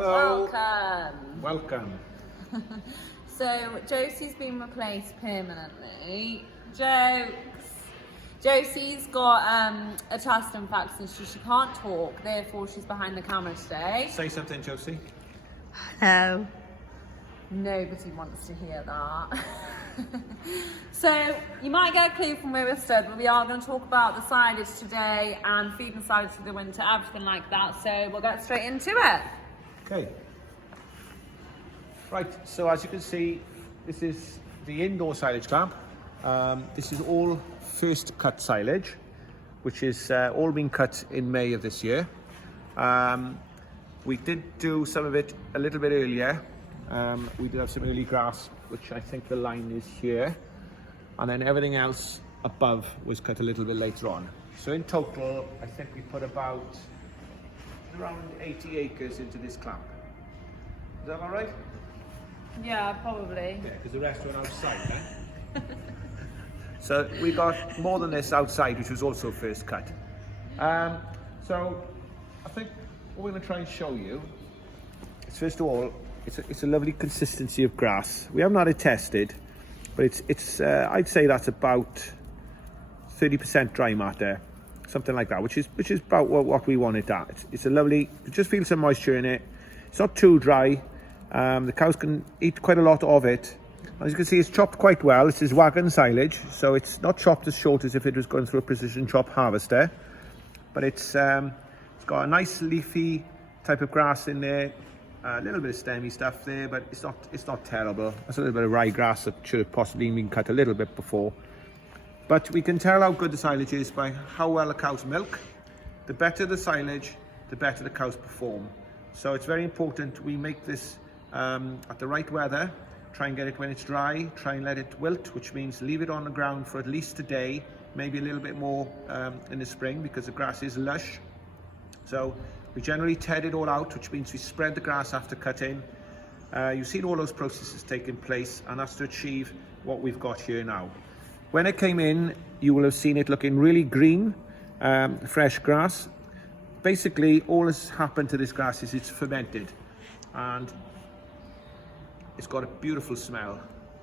Hello. Welcome. Welcome. So Josie's been replaced permanently. Jokes. Josie's got a chest infection, so she can't talk. Therefore, she's behind the camera today. Say something, Josie. Hello. Nobody wants to hear that. So you might get a clue from where we're stood, but we are going to talk about the silage today and feeding silage for the winter, everything like that. So we'll get straight into it. Okay. Right, so as you can see, this is the indoor silage clamp. This is all first cut silage, which is all been cut in May of this year. We did do some of it a little bit earlier. We did have some early grass, which I think the line is here. And then everything else above was cut a little bit later on. So in total, I think we put about around 80 acres into this clamp. Is that all right? Yeah, probably. Yeah, because the rest went outside, eh? So we got more than this outside, which was also first cut. So I think what we're going to try and show you is, first of all, it's a lovely consistency of grass. We haven't had it tested, but it's I'd say that's about 30% dry matter, something like that, which is about what we want it at. It's a lovely, just feel some moisture in it. It's not too dry. The cows can eat quite a lot of it. As you can see, it's chopped quite well. This is wagon silage, so it's not chopped as short as if it was going through a precision chop harvester. But it's got a nice leafy type of grass in there, a little bit of stemmy stuff there, but it's not terrible. There's a little bit of ryegrass that should have possibly been cut a little bit before. But we can tell how good the silage is by how well the cows milk. The better the silage, the better the cows perform. So it's very important we make this at the right weather. Try and get it when it's dry, try and let it wilt, which means leave it on the ground for at least a day, maybe a little bit more in the spring, because the grass is lush. So we generally ted it all out, which means we spread the grass after cutting. You've seen all those processes taking place, and that's to achieve what we've got here now. When it came in, you will have seen it looking really green, fresh grass. Basically, all that's happened to this grass is it's fermented, and it's got a beautiful smell.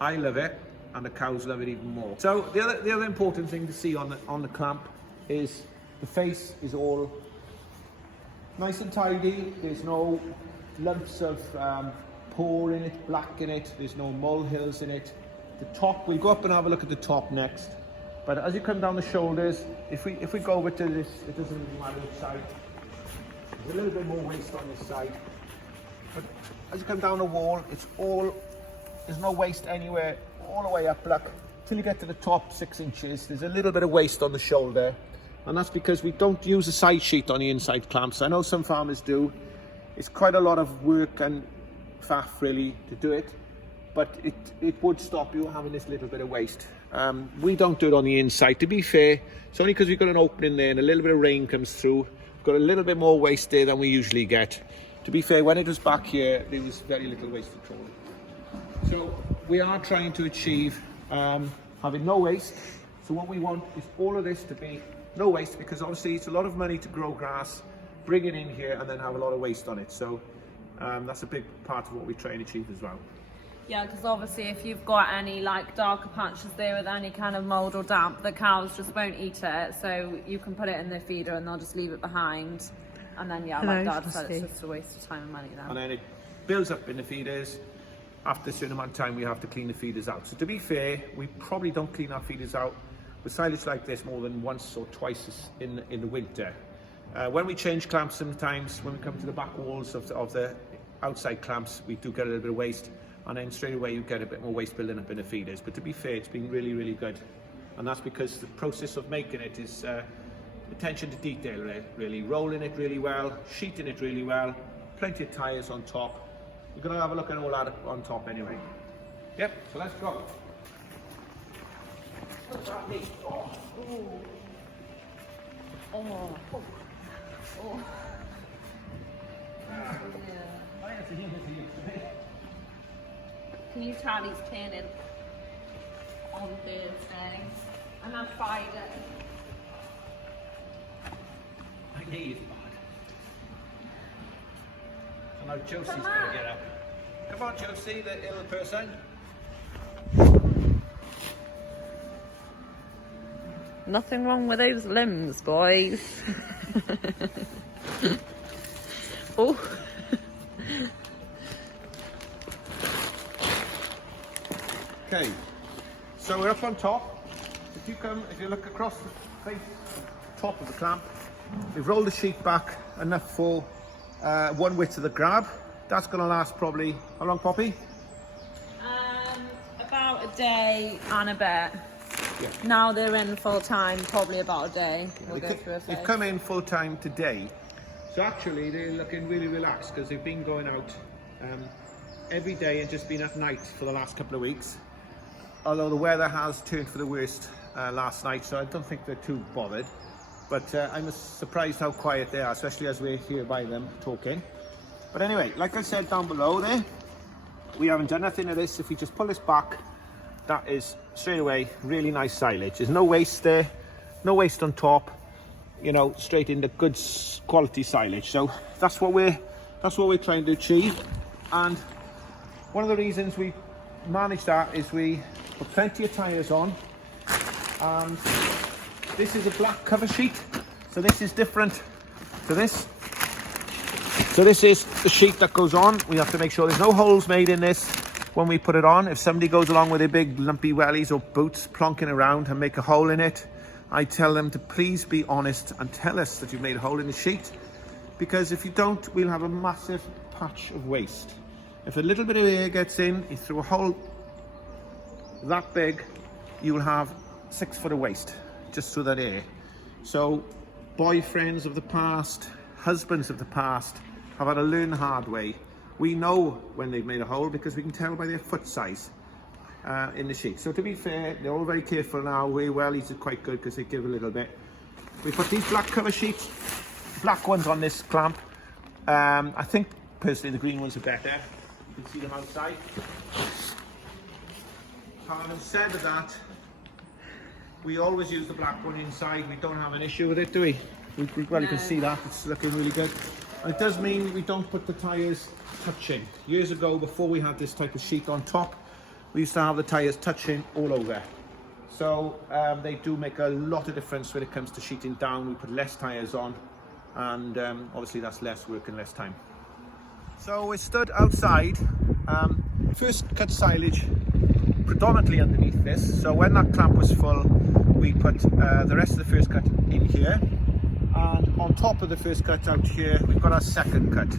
I love it, and the cows love it even more. So the other important thing to see on the clamp is the face is all nice and tidy. There's no lumps of pore in it, black in it. There's no molehills in it. The top, we'll go up and have a look at the top next. But as you come down the shoulders, if we go over to this, it doesn't really matter which side. There's a little bit more waste on this side. But as you come down the wall, there's no waste anywhere, all the way up, look, till you get to the top 6 inches. There's a little bit of waste on the shoulder, and that's because we don't use a side sheet on the inside clamps. I know some farmers do. It's quite a lot of work and faff really to do it, but it would stop you having this little bit of waste. We don't do it on the inside. To be fair, it's only because we've got an opening there and a little bit of rain comes through. We've got a little bit more waste there than we usually get. To be fair, when it was back here, there was very little waste control. So we are trying to achieve having no waste. So what we want is all of this to be no waste, because obviously it's a lot of money to grow grass, bring it in here, and then have a lot of waste on it. So that's a big part of what we try and achieve as well. Yeah, because obviously if you've got any like darker patches there with any kind of mould or damp, the cows just won't eat it. So you can put it in their feeder and they'll just leave it behind. And then, yeah, like Dad said, it's just a waste of time and money then. And then it builds up in the feeders. After a certain amount of time, we have to clean the feeders out. So to be fair, we probably don't clean our feeders out with silage like this more than once or twice in the winter. When we change clamps sometimes, when we come to the back walls of the outside clamps, we do get a little bit of waste. And then straight away you get a bit more waste building up in the feeders. But to be fair, it's been really, really good. And that's because the process of making it is attention to detail, really. Rolling it really well, sheeting it really well, plenty of tyres on top. We're going to have a look at all that on top anyway. Yep, so let's go. What's that mean? Oh. Oh. Oh. Oh. Can you tell he's turning on Thursday? And on Friday. My knee is bad. Now Josie's going to get up. Come on, Josie, the ill person. Nothing wrong with those limbs, boys. Oh. Okay, so we're up on top. If you look across the face, top of the clamp, we've rolled the sheet back enough for one width of the grab. That's going to last probably, how long, Poppy? About a day and a bit. Yeah. Now they're in full time, probably about a day. We'll go through a phase. They've come in full time today. So actually they're looking really relaxed because they've been going out every day and just been at night for the last couple of weeks. Although the weather has turned for the worst last night, so I don't think they're too bothered. But I'm surprised how quiet they are, especially as we're here by them talking. But anyway, like I said down below there, we haven't done nothing of this. If we just pull this back, that is straight away really nice silage. There's no waste there, no waste on top. You know, straight into good quality silage. So that's what we're trying to achieve. And one of the reasons we managed that is we put plenty of tyres on. And this is a black cover sheet, so this is different to this. So this is the sheet that goes on. We have to make sure there's no holes made in this when we put it on. If somebody goes along with their big lumpy wellies or boots plonking around and make a hole in it, I tell them to please be honest and tell us that you've made a hole in the sheet, because if you don't, we'll have a massive patch of waste. If a little bit of air gets in, you through a hole that big, you will have 6 foot of waste just through that air. So boyfriends of the past, husbands of the past have had to learn the hard way. We know when they've made a hole because we can tell by their foot size in the sheet. So to be fair, they're all very careful now. Wellies are quite good because they give a little bit. We put these black cover sheets, black ones on this clamp. I think personally the green ones are better. You can see them outside. Having said that, we always use the black one inside. We don't have an issue with it, do we? Well, you can see that, it's looking really good. And it does mean we don't put the tyres touching. Years ago, before we had this type of sheet on top, we used to have the tyres touching all over. So they do make a lot of difference when it comes to sheeting down. We put less tyres on, and obviously that's less work and less time. So we stood outside, first cut silage predominantly underneath this. So when that clamp was full, we put the rest of the first cut in here, and on top of the first cut out here, we've got our second cut.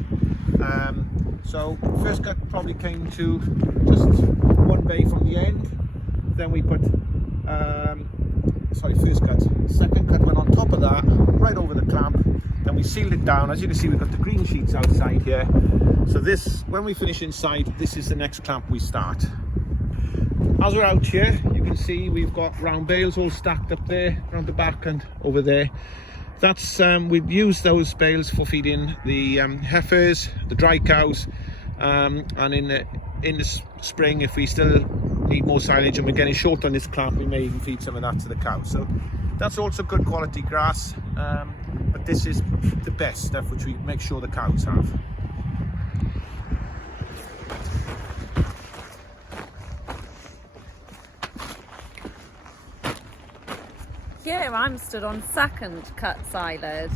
So first cut probably came to just one bay from the end. Then we put, first cut. Second cut went on top of that, right over the clamp. Then we sealed it down. As you can see, we've got the green sheets outside here. So this, when we finish inside, this is the next clamp we start. As we're out here, you can see we've got round bales all stacked up there, around the back and over there. That's we've used those bales for feeding the heifers, the dry cows, and in the spring, if we still need more silage and we're getting short on this clamp, we may even feed some of that to the cows. So that's also good quality grass, but this is the best stuff which we make sure the cows have. Here I'm stood on second cut silage.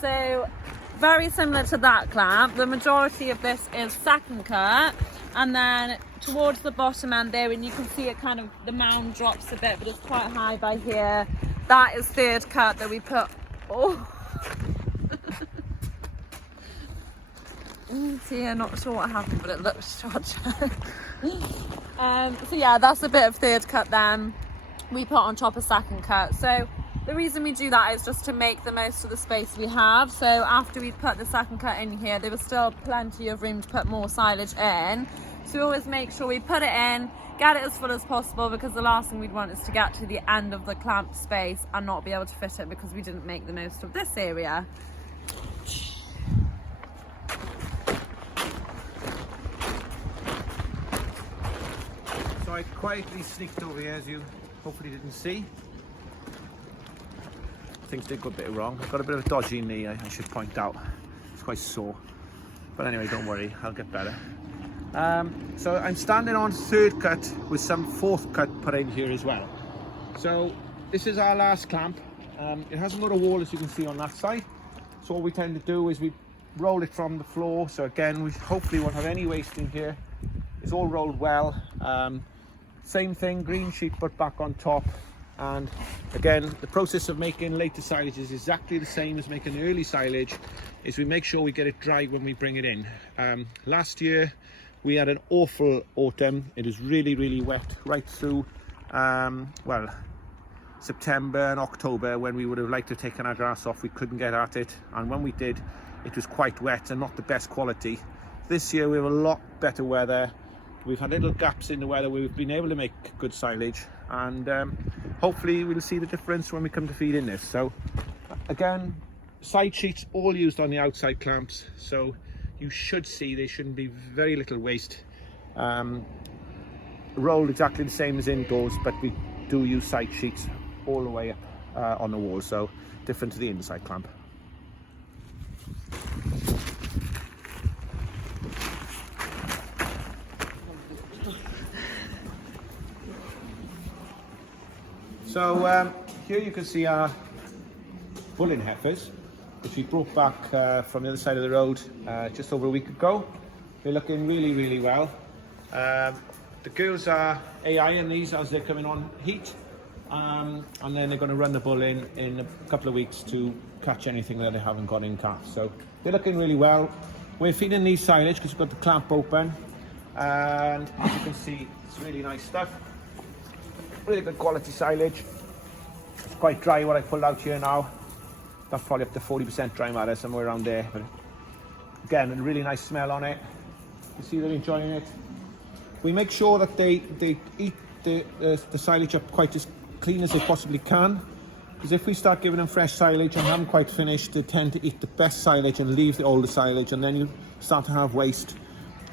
So very similar to that clamp, the majority of this is second cut, and then towards the bottom end there, and you can see it kind of, the mound drops a bit, but it's quite high by here. That is third cut that we put, oh dear, not sure what happened, but it looks short. So yeah, that's a bit of third cut then. We put on top of second cut. So the reason we do that is just to make the most of the space we have. So after we put the second cut in here, there was still plenty of room to put more silage in. So we always make sure we put it in, get it as full as possible, because the last thing we'd want is to get to the end of the clamp space and not be able to fit it because we didn't make the most of this area. So I quietly sneaked over here, as you hopefully didn't see. Things did go a bit wrong. I've got a bit of a dodgy knee, I should point out. It's quite sore. But anyway, don't worry, I'll get better. So I'm standing on third cut with some fourth cut put in here as well. So this is our last clamp. It hasn't got a wall, as you can see, on that side. So what we tend to do is we roll it from the floor. So again, we hopefully won't have any waste in here. It's all rolled well. Same thing, green sheet put back on top. And again, the process of making later silage is exactly the same as making early silage, is we make sure we get it dry when we bring it in. Last year we had an awful autumn. It was really, really wet right through well, September and October, when we would have liked to have taken our grass off. We couldn't get at it, and when we did, it was quite wet and not the best quality. This year we have a lot better weather. We've had little gaps in the weather where we've been able to make good silage, and hopefully we'll see the difference when we come to feed in this. So again, side sheets all used on the outside clamps, so you should see there shouldn't be very little waste. Rolled exactly the same as indoors, but we do use side sheets all the way up on the wall, so different to the inside clamp. So here you can see our bulling heifers, which we brought back from the other side of the road just over a week ago. They're looking really, really well. The girls are AIing these as they're coming on heat, and then they're going to run the bull in a couple of weeks to catch anything that they haven't got in calf. So they're looking really well. We're feeding these silage because we've got the clamp open, and as you can see, it's really nice stuff. Really good quality silage. It's quite dry what I pulled out here now. That's probably up to 40% dry matter, somewhere around there. But again, a really nice smell on it. You see they're enjoying it. We make sure that they eat the silage up quite as clean as they possibly can, because if we start giving them fresh silage and haven't quite finished, they tend to eat the best silage and leave the older silage, and then you start to have waste.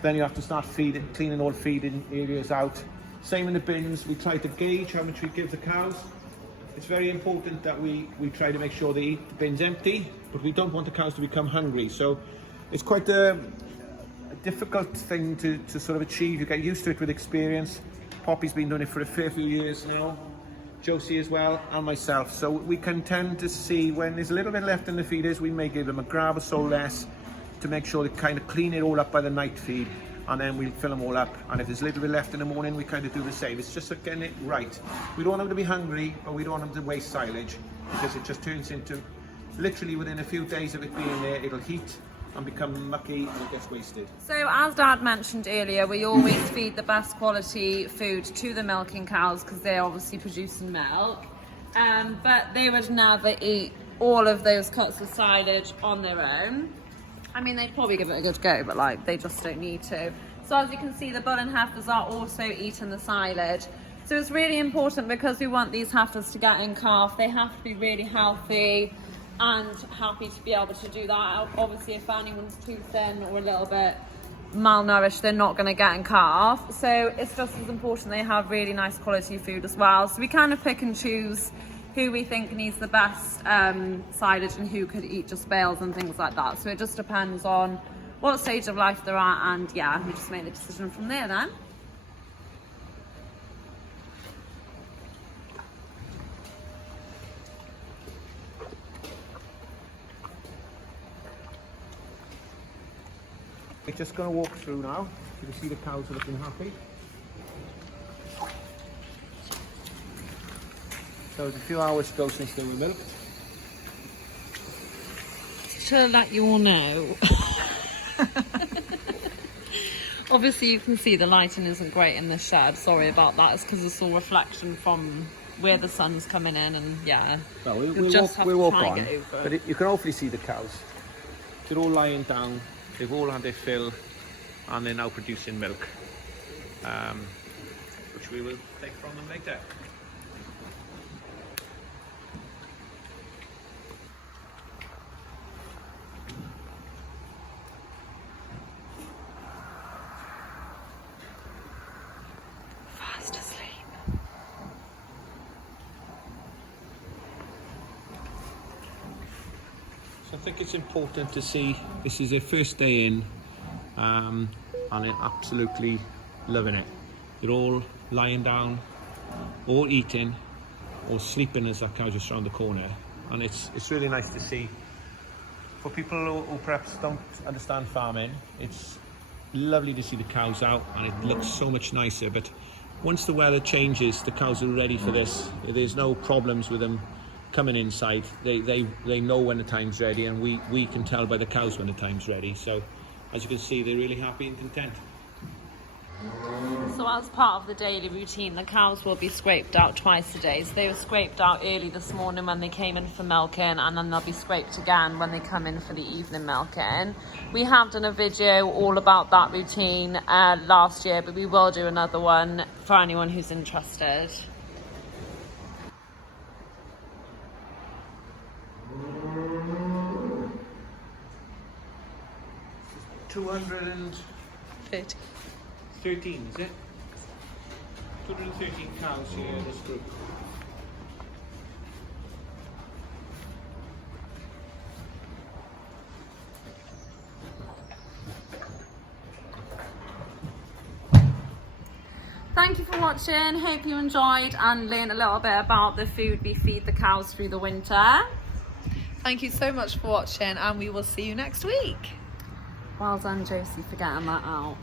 Then you have to start cleaning all feeding areas out. Same in the bins. We try to gauge how much we give the cows. It's very important that we try to make sure they eat the bins empty, but we don't want the cows to become hungry. So it's quite a difficult thing to sort of achieve. You get used to it with experience. Poppy's been doing it for a fair few years now, Josie as well, and myself. So we can tend to see when there's a little bit left in the feeders, we may give them a grab or so less to make sure they kind of clean it all up by the night feed, and then we'll fill them all up. And if there's a little bit left in the morning, we kind of do the same. It's just getting it right. We don't want them to be hungry, but we don't want them to waste silage, because it just turns into, literally within a few days of it being there, it'll heat and become mucky and it gets wasted. So as Dad mentioned earlier, we always feed the best quality food to the milking cows because they're obviously producing milk, but they would never eat all of those cuts of silage on their own. I mean, they'd probably give it a good go, but like, they just don't need to. So as you can see, the bull and heifers are also eating the silage. So it's really important, because we want these heifers to get in calf. They have to be really healthy and happy to be able to do that. Obviously, if anyone's too thin or a little bit malnourished, they're not going to get in calf. So it's just as important they have really nice quality food as well. So we kind of pick and choose who we think needs the best silage and who could eat just bales and things like that. So it just depends on what stage of life they're at, and yeah, we just make the decision from there then. We're just going to walk through now. You can see the cows are looking happy. So it's a few hours ago since they were milked. To let you all know. Obviously you can see the lighting isn't great in the shed. Sorry about that. It's because it's all reflection from where the sun's coming in, and yeah. Well, we'll walk on. But you can hopefully see the cows. They're all lying down. They've all had their fill, and they're now producing milk, which we will take from them later. Fast asleep. So I think it's important to see, this is their first day in, and they're absolutely loving it. They're all lying down, or eating, or sleeping as that cow just around the corner, and it's really nice to see. For people who perhaps don't understand farming, it's lovely to see the cows out, and it looks so much nicer. But once the weather changes, the cows are ready for this. There's no problems with them coming inside. They know when the time's ready, and we can tell by the cows when the time's ready. So as you can see, they're really happy and content. So as part of the daily routine, the cows will be scraped out twice a day. So they were scraped out early this morning when they came in for milking, and then they'll be scraped again when they come in for the evening milking. We have done a video all about that routine last year, but we will do another one for anyone who's interested. $213, is it? 213 cows here in this group. Thank you for watching. Hope you enjoyed and learned a little bit about the food we feed the cows through the winter. Thank you so much for watching, and we will see you next week. Well done, Josie, for getting that out.